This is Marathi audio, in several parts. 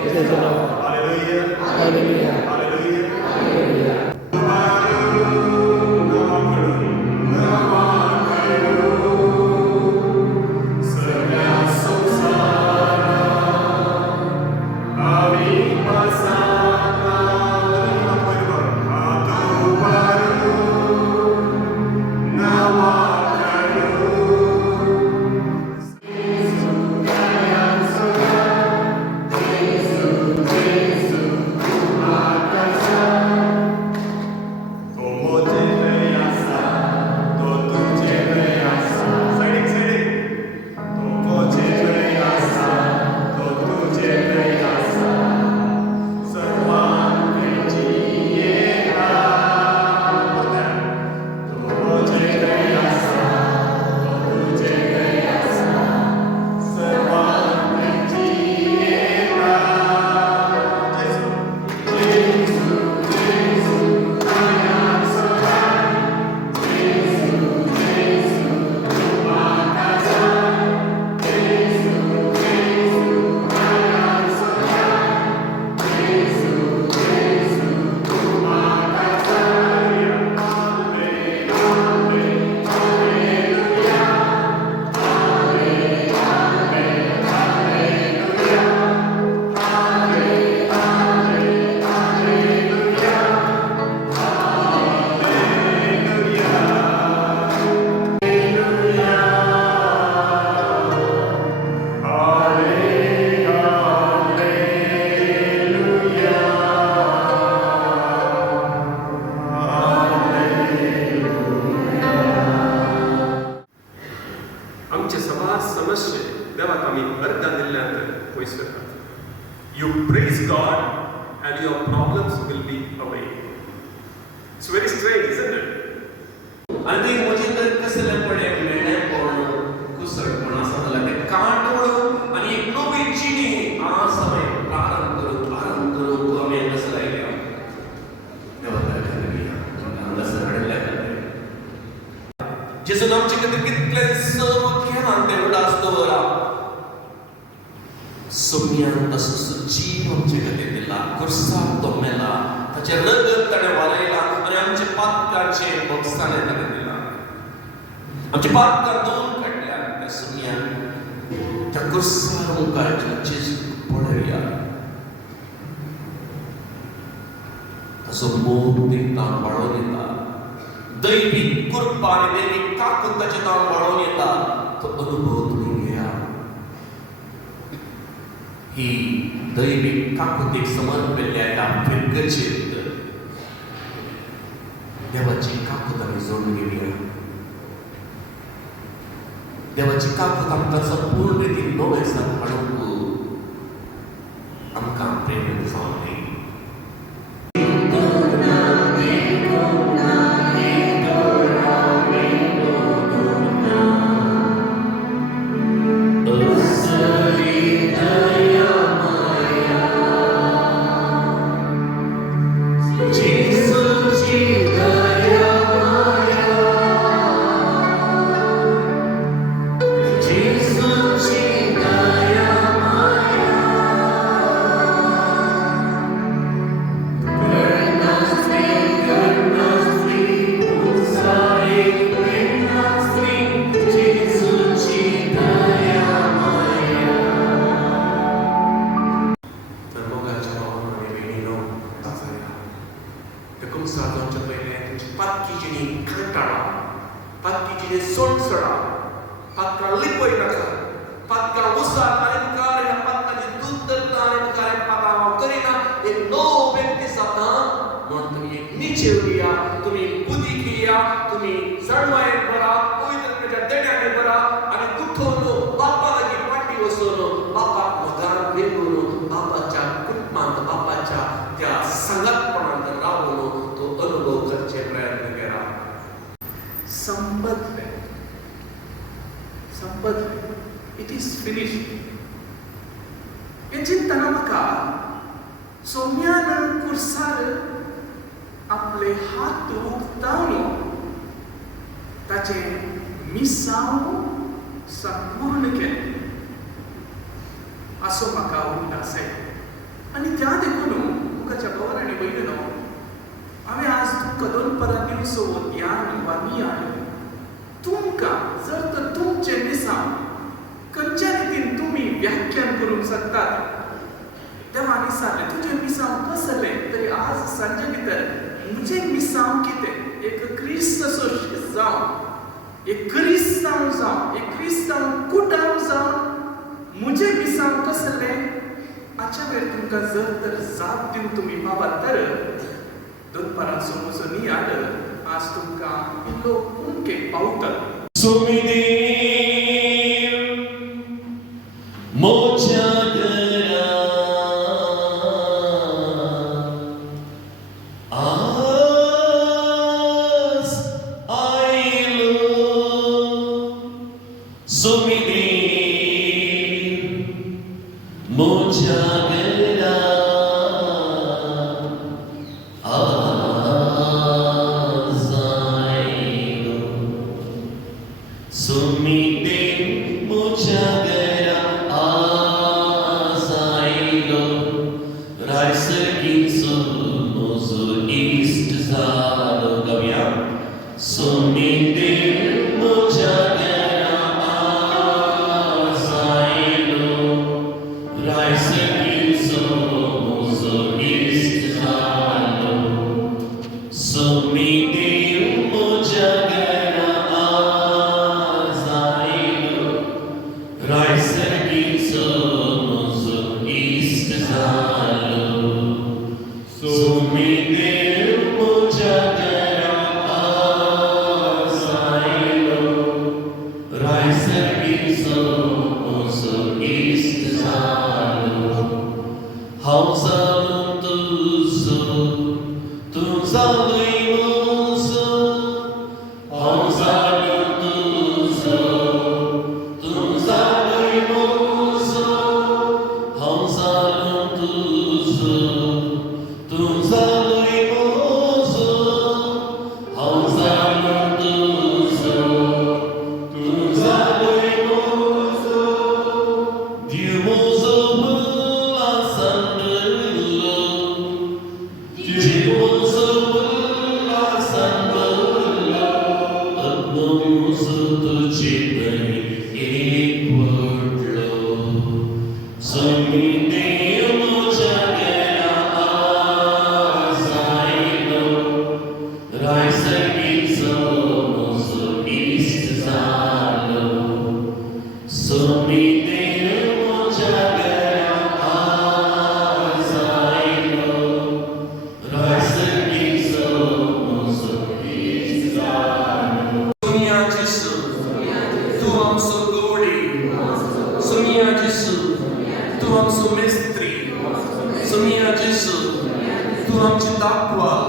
Praise the Lord. Hallelujah. Hallelujah. Hallelujah. Hallelujah. You praise God and your problems will be away. It's very strange, isn't it? आणि मुझे तर कसं लपडे मेणे कोण कुसळपणा असं ते कांटोळ आणि एक नोबेचीनी आ समय प्रारंभ करू तो आम्ही कसं राहिल्या देवा तर करूया कसं रडल्या जेसू नामचे कितले सर्व खेळांत तेवढा असतो बरा सोम्यान तसं जीव आमचे कधी दिला कुर्सा तो मेला त्याचे रगत त्याने वारायला आणि आमचे पातकाचे बक्षाने त्याने दिला आमचे पातकार दोन काढल्या त्या सोम्यान त्या कुर्सार मुखाच्या चीज पडल्या तसं मोग ते ताण वाढवून येतात दैवी कृपा आणि दैवी ताकद त्याचे ताण वाढवून येतात तो अनुभव तुम्ही घ्या ही दैविक ताकदीक समर्पिल्ल्या ह्या फिरकचेत देवाची ताकद आमी जोडून घेवया देवाची ताकद आमकां संपूर्ण रितीन दोळ्यांत हाडूंक आमकां प्रेम जावंक जाय It is finished. याची तणावका सोम्यान कुर्सार आपले हात उक्तावलो ताचे मिसाव सन्मान केले असो म्हाका उगडास शकतात. देवानी सांगले तुझे मिसांव कसले तरी आज सांजे भितर मुझे मिसांव कितें एक क्रिस्त सोशी जावन एक क्रिस्तांव जावन एक क्रिस्तांव कुटांव जावन मुझे मिसांव कसले आजच्या वेळेर तुमकां जर तर जाप दिवन तुमी पावात तर दनपाराचो म्हजो नियाळ आज तुमकां इल्लो कुमकेक पावतलो. मोच्या घरा आज आयलो सुमिदेव मोच्या घरा आज आयलो सुमिदेव मोच्या घरा आज आयलो रायसरगीचो म्हजो इश्ट जालो. गावया सुमिदेव मोच्या घरा आज आयलो रायसरगीचो म्हजो इश्ट जालो. सुमिदेव मोच्या घरा आज आयलो रायसरगीचो म्हजो इश्ट जालो. सुमिदेव मोच्या घरा आज आयलो रायसरगीचो म्हजो इश्ट जालो. हांव जालो तुजो तूं जालोय म्हजो हांव जालो तुजो तूं जालोय म्हजो हांव जालो तुजो तूं जालोय म्हजो हांव जालो तुजो तूं जालोय म्हजो. Dio म्हजो भला सांडलो Dio म्हजो भला सांडलो आत्मो म्हजो तुजे थंय एक व्हडलो. सुमिदेव मोच्या घरा आज आयलो रायसरगीचो म्हजो इश्ट जालो. सुमिदेव मोच्या घरा आज आयलो रायसरगीचो म्हजो इश्ट जालो. सुमिया जेसू तूं आमचो गोडी सुमिया जेसू तूं आमचो मेस्त्री सुमिया जेसू तूं आमची दाखवाल.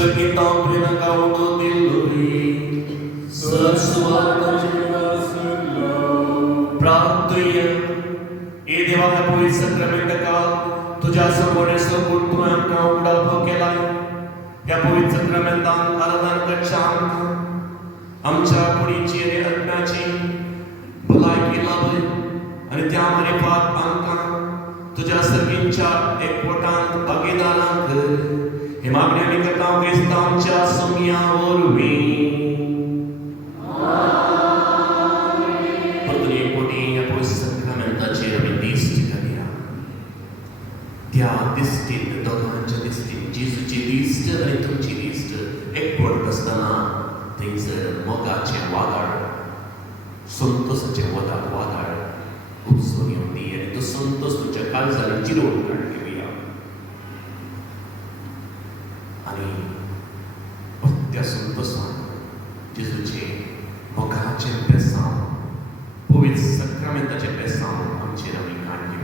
Então, plena gaudo de lui, प्रार्थूया हे देवा ह्या पवित्र सक्रमेंटका तुझ्या समोर सगुण तुवें आमकां उगडावो केला ह्या पवित्र सक्रमेंतान आराधना करच्या आमच्या कुडीची आनी आत्म्याची भलायकी लाभ आनी त्या मार्फत आमकां तुझ्या सगळ्यांच्या एकवटांत भागीदारांक हे मागणी आमी करता क्रिस्तांच्या सुमया वरवीं त्या दिसतीन दोघांच्या दिसतीन जेजूची दिस्त आनी तुमची दिस्त एकवट आसतना थंयसर मोगाचें वादळ संतोशाचें वादळ उपसून येवन दी आनी तो संतोश तुमच्या काळजांनी चिरोवन काडून घेवया आनी त्या संतोशान जेजूचें मोगाचें बेसांव पवित्र सक्रमेंताचें बेसांव आमचेर आमी काडून